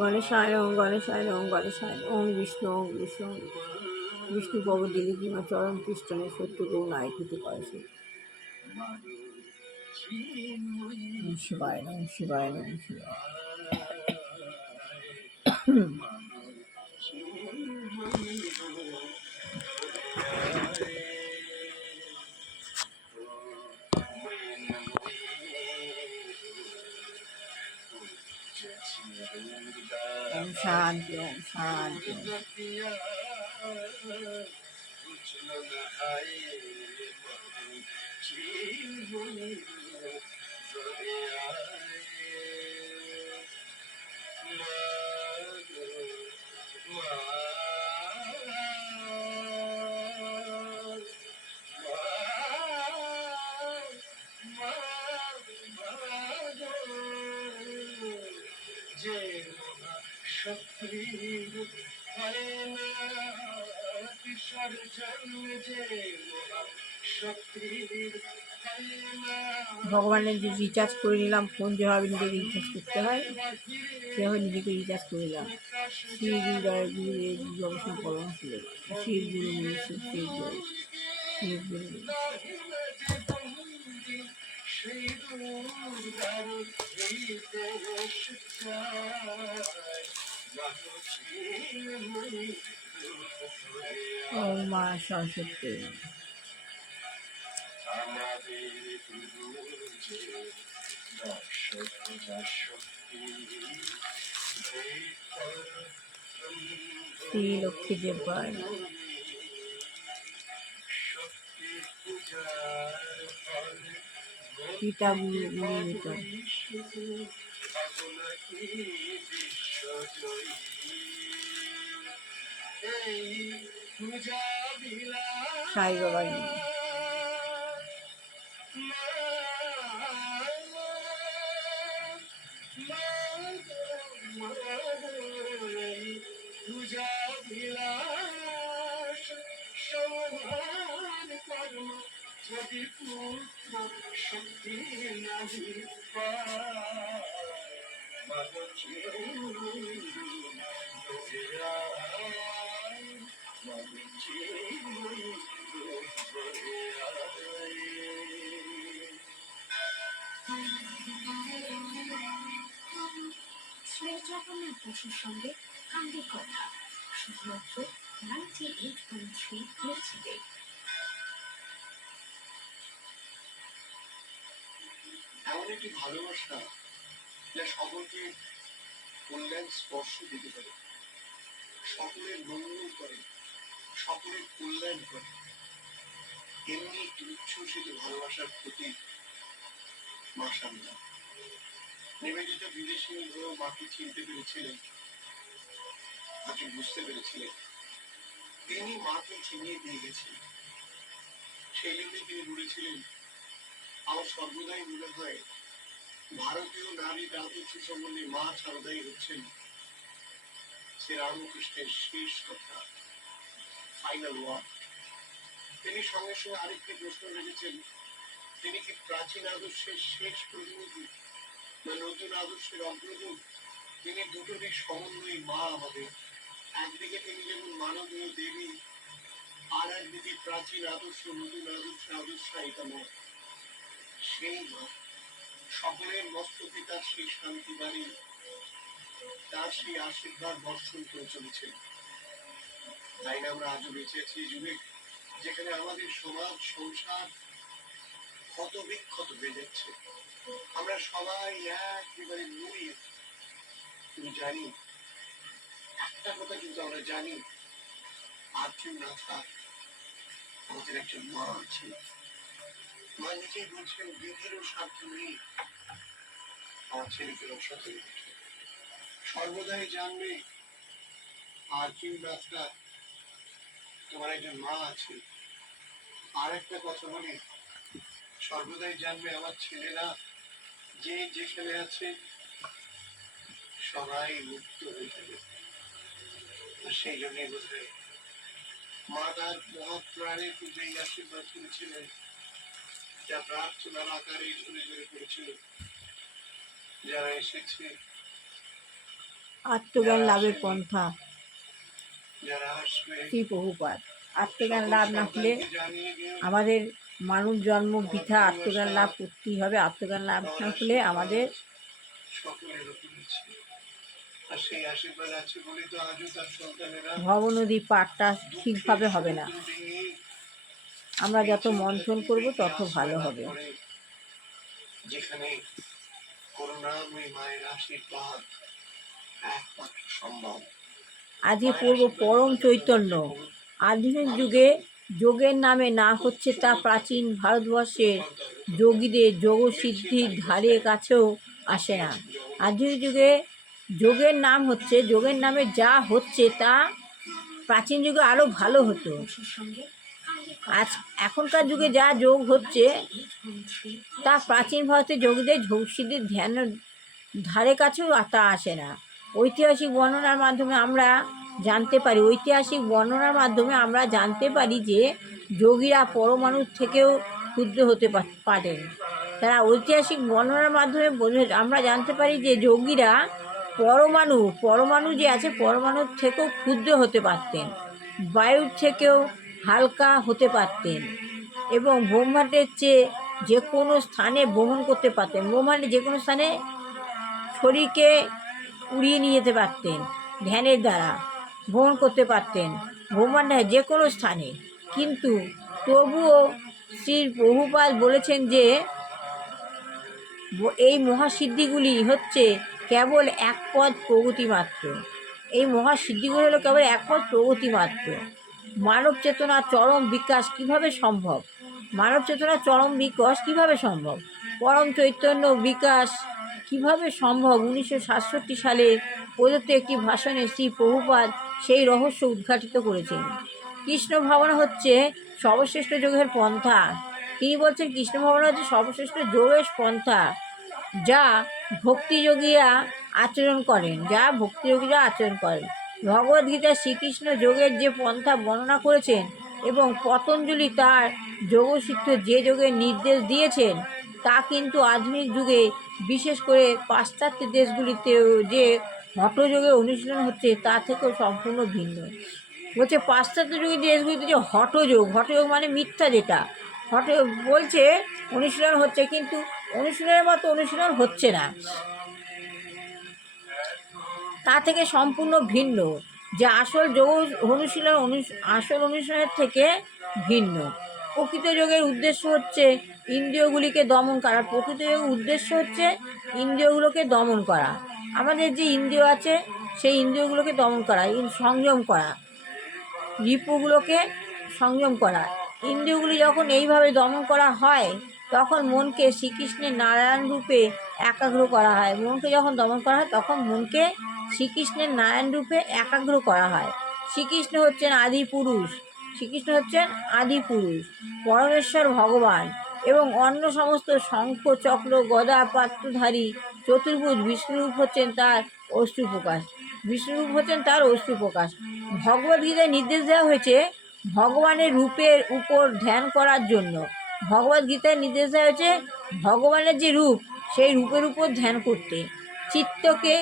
গণেশায় ওম গণেশায় ওম গণেশায় ওম বিষ্ণু ওম বিষ্ণু বিষ্ণু পব দিলি কিমা চরণ কৃষ্ণনে সত্য গৌনায় কৃতি করেছে। শিবায় নম শিবায় নম শিবায়। ওম শান্তি ওম শান্তি। ভগবানের যে রিচার্জ করে নিলাম, ফোন যেভাবে নিজেকে রিচার্জ করতে হয় সেভাবে নিজেকে রিচার্জ করে নিলাম। শ্রী গুরুদয় গুরুদেব গবেষণা পরামর্শ দেওয়া শ্রী গুরু মিশে শ্রী গুরু শ্রী গুরু। ও মা সরস্বতী। শ্রী লক্ষ্মী দেবায় পিতা গুরু গুরু মিতা সাই বাবা। শ্রী জগন্নাথ দাসের সঙ্গে কান্ডের কথা শুধুমাত্র 98.3 মির্চিতে। এমন একটি ভালোবাসা যা সকলকে কল্যাণ স্পর্শ দিতে পারে, সকলের মঙ্গল করে, সকলের কল্যাণ করে। এমনি একটি উচ্ছ্বসিত ভালোবাসার প্রতীক মাশাআল্লাহ। নিবেদিত বিদেশি হয়েও মাকে চিনতে পেরেছিলেন, মাকে বুঝতে পেরেছিলেন। তিনি মাকে চিনিয়ে দিয়ে গেছেন। সেই জন্যই তিনি বলেছিলেন, আমার সর্বদাই মনে হয় ভারতীয় নারী রাজনীতি সম্বন্ধে মা সর্বদাই হচ্ছেন শ্রীরামকৃষ্ণের শেষ কথা, ফাইনাল ওয়ার্ড। তিনি সঙ্গে সঙ্গে আরেকটি প্রশ্ন রেখেছেন, তিনি কি প্রাচীন আদর্শের শেষ প্রতিনিধি না নতুন আদর্শের অগ্রদূত? তিনি দুটোরই সমন্বয়ী মা আমাদের। একদিকে তিনি যেমন মানবীয় দেবী, আর একদিকে প্রাচীন আদর্শ নতুন আদর্শে আদর্শায়িতা মা। সেই মা সকলের মস্তকে তার সেই শান্তি বাণী, তার সেই আশীর্বাদ বর্ষণ করে চলেছেন। তাই না আমরা আজও বেঁচে আছি এই যুগে, যেখানে আমাদের সমাজ সংসার ক্ষত বিক্ষত হয়ে যাচ্ছে। আমরা সবাই একেবারে মরিয়ে। তুমি জানি একটা কথা, কিন্তু আমরা জানি আর কেউ না থাক, আমাদের একজন মা আছে। মা নিজেই বলছেন, বিধিরও স্বার্থ নেই আমার ছেলেকে রক্ষা করে দিতে। সর্বদাই জানবে আর কেউ না থাক, তোমার একজন মা আছে। আর একটা কথা বলি, সর্বদাই জানবে আমার ছেলেরা যে যেখানে আছে সবাই মুক্ত হয়ে যাবে। সেই জন্যই বোধহয় মা তার মহাপ্রাণে পূজে এই আশীর্বাদ করেছিলেন, যা প্রার্থনার আকারে ঝরে ঝরে পড়েছিল। যারা এসেছে আত্মজ্ঞান লাভের পন্থা যারা আসবে শ্রী প্রভুপাদ। আত্মজ্ঞান লাভ না হলে আমাদের মানুষ জন্ম বৃথা। আত্মজ্ঞান লাভ করতেই হবে। আত্মজ্ঞান লাভ না হলে আমাদের সকলের উপর আছে, আর সেই আশীর্বাদ আছে বলে তো আজও তার সন্তানেরা ভবনদী পাঠটা ঠিকভাবে হবে না। আমরা যত মন্থন করব তত ভালো হবে। যেখানে করুণাময়ী মায়ের আশীর্বাদ একমাত্র সম্ভব। আজকে পড়ব পরম চৈতন্য। আধুনিক যুগে যোগের নামে না হচ্ছে তা প্রাচীন ভারতবর্ষের যোগীদের যোগসিদ্ধির ধারে কাছেও আসে না। আধুনিক যুগে যোগের নাম হচ্ছে, যোগের নামে যা হচ্ছে তা প্রাচীন যুগে আরও ভালো হতো। এখনকার যুগে যা যোগ হচ্ছে তা প্রাচীন ভারতের যোগীদের যোগসিদ্ধির ধ্যান ধারে কাছেও তা আসে না। ঐতিহাসিক বর্ণনার মাধ্যমে আমরা জানতে পারি যে যোগীরা পরমাণুর থেকেও ক্ষুদ্র হতে পারেন। তারা ঐতিহাসিক বর্ণনার মাধ্যমে আমরা জানতে পারি যে যোগীরা পরমাণু যে আছে পরমাণুর থেকেও ক্ষুদ্র হতে পারতেন, বায়ুর থেকেও হালকা হতে পারতেন এবং ব্রহ্মাণ্ডের চেয়ে যে কোনো স্থানে ভ্রমণ করতে পারতেন। ব্রহ্মাণ্ডের যে কোনো স্থানে শরীরকে উড়িয়ে নিয়ে যেতে পারতেন, ধ্যানের দ্বারা ভ্রমণ করতে পারতেন ব্রহ্মাণ্ডের যে কোনো স্থানে। কিন্তু তবুও শ্রী প্রভুপাদ বলেছেন যে এই মহাসিদ্ধিগুলি হচ্ছে কেবল এক পথ প্রগতি মাত্র। এই মহাসিদ্ধিগুলি হলো কেবল এক পথ প্রগতি মাত্র। মানব চেতনার চরম বিকাশ কিভাবে সম্ভব? পরম চৈতন্য বিকাশ কিভাবে সম্ভব? 1967 সালে প্রদত্ত একটি ভাষণে শ্রী প্রভুপাদ সেই রহস্য উদ্ঘাটিত করেছেন। কৃষ্ণ ভাবনা হচ্ছে সর্বশ্রেষ্ঠ যোগের পন্থা। তিনি বলছেন কৃষ্ণ ভাবনা হচ্ছে সর্বশ্রেষ্ঠ যোগের পন্থা যা ভক্তিযোগীরা আচরণ করেন। ভগবদ্গীতায় শ্রীকৃষ্ণ যোগের যে পন্থা বর্ণনা করেছেন এবং পতঞ্জলি তার যোগসিদ্ধ যে যোগের নির্দেশ দিয়েছেন তা কিন্তু আধুনিক যুগে বিশেষ করে পাশ্চাত্য দেশগুলিতেও যে হঠযোগে অনুশীলন হচ্ছে তা থেকেও সম্পূর্ণ ভিন্ন। বলছে পাশ্চাত্য যুগের দেশগুলিতে যে হঠযোগ মানে মিথ্যা, যেটা বলছে অনুশীলন হচ্ছে, কিন্তু অনুশীলনের মতো অনুশীলন হচ্ছে না, তা থেকে সম্পূর্ণ ভিন্ন। যে আসল যোগ অনুশীলনের থেকে ভিন্ন। প্রকৃত যোগের উদ্দেশ্য হচ্ছে ইন্দ্রিয়গুলিকে দমন করা। আমাদের যে ইন্দ্রিয় আছে সেই ইন্দ্রিয়গুলোকে দমন করা, সংযম করা, রিপুগুলোকে সংযম করা। ইন্দ্রিয়গুলি যখন এইভাবে দমন করা হয় তখন মনকে শ্রীকৃষ্ণের নারায়ণ রূপে একাগ্র করা হয়। শ্রীকৃষ্ণ হচ্ছেন আদি পুরুষ, পরমেশ্বর ভগবান এবং অন্য সমস্ত শঙ্খ চক্র গদা পাত্রধারী চতুর্ভুজ বিষ্ণুরূপ হচ্ছেন তার অশ্রুপ্রকাশ। ভগবদ্গীতায় নির্দেশ দেওয়া হয়েছে ভগবানের রূপের উপর ধ্যান করার জন্য। ভগবানের যে রূপ সেই রূপের উপর ধ্যান করতে। চিত্তকে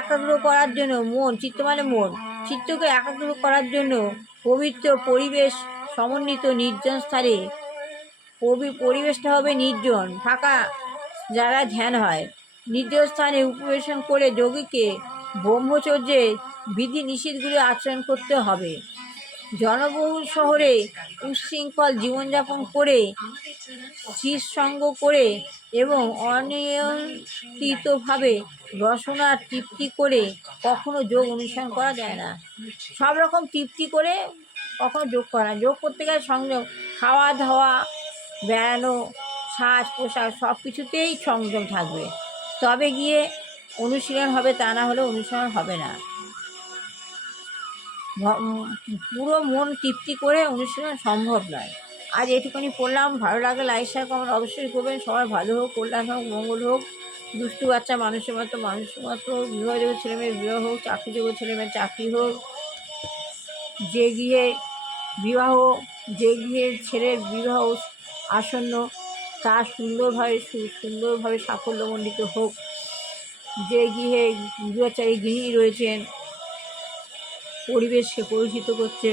একাগ্র করার জন্য চিত্তকে একাগ্র করার জন্য পবিত্র পরিবেশ সমন্বিত নির্জন স্থানে, পরিবেশটা হবে নির্জন, ফাঁকা জায়গায় ধ্যান হয়। নির্জন স্থানে উপবেশন করে যোগীকে ব্রহ্মচর্যের বিধি নিষেধগুলি আচরণ করতে হবে। জনবহুল শহরে উচ্ছৃঙ্খল জীবনযাপন করে, চিৎসঙ্গ করে এবং অনিয়ন্ত্রিতভাবে রসনার তৃপ্তি করে কখনো যোগ অনুসরণ করা যায় না। সব রকম তৃপ্তি করে কখনো যোগ করা না। যোগ করতে গেলে সংযম, খাওয়া দাওয়া, বেড়ানো, সাজ পোশাক সব কিছুতেই সংযম থাকবে, তবে গিয়ে অনুশীলন হবে, তা না হলে অনুশীলন হবে না। পুরো মন তৃপ্তি করে অনুশীলন সম্ভব নয়। আজ এটুকুনি পড়লাম। ভালো লাগলে লাইক শেয়ার কমেন্ট অবশ্যই করবেন। সবাই ভালো হোক, কল্যাণ হোক, মঙ্গল হোক। দুষ্টু বাচ্চা মানুষের মতো বিবাহযোগ্য ছেলেমেয়ের বিবাহ হোক, চাকরিযোগ্য ছেলেমেয়ের চাকরি হোক, যে গৃহে ছেলের বিবাহ আসন্ন তা সুন্দরভাবে সাফল্যমণ্ডিত হোক। যে গৃহে গৃহচারী গৃহিণী রয়েছেন পরিবেশকে কলুষিত করছে,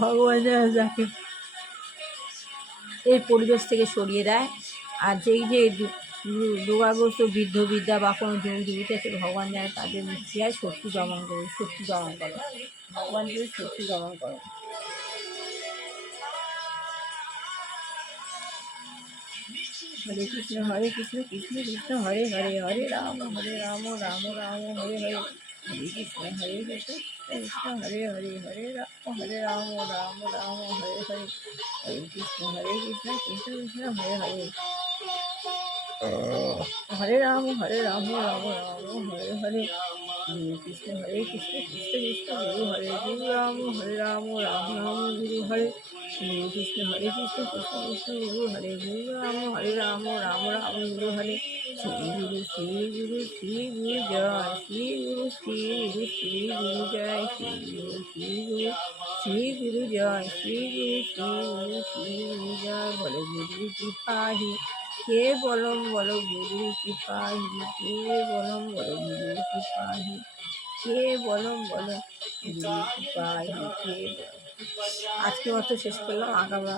ভগবান যেন তাকে এই পরিবেশ থেকে সরিয়ে দেয়। আর যেই যে রোগাগ্রস্ত বৃদ্ধ বৃদ্ধা বা কোনো যোগ জীবিত আছে, ভগবান যেন তাদের মুক্তি হয়, শক্তি দমন করুন, শক্তি দমন করো, ভগবান যদি শক্তি দমন করো। হরে কৃষ্ণ কৃষ্ণ কৃষ্ণ হরে হরে, হরে রাম রাম রাম হরে হরে, হরে কৃষ্ণ কৃষ্ণ হরে হরে, হরে রাম রাম হরে হরে, হরে কৃষ্ণ কৃষ্ণ কৃষ্ণ হরে হরে, হরে রাম রাম হরে হরে, হরে কৃষ্ণ কৃষ্ণ কৃষ্ণ গুরু হরে, গুরু রাম হরে রাম রাম গুরু হরে, হরে কৃষ্ণ কৃষ্ণ কৃষ্ণ গুরু হরে, গুরু রাম গুরু হরে, শ্রী গুরু শ্রী গুরু শ্রী গুরু জয়, শ্রী গুরু শ্রী গুরু শ্রী গুরু জয়, শ্রী গুরু শ্রী গুরু শ্রী গুরু জয়, শ্রী গুরু শ্রী গুরু শ্রী গুরু জয়। বলে গুরু কি পাহি কে বলম, বলো গুরু কি পাহি কে বলম, বলো গুরু কি পাহি কে বলম, বলো গুরু কি পাহি কে। আজকে মতো শেষ করলাম, আগামী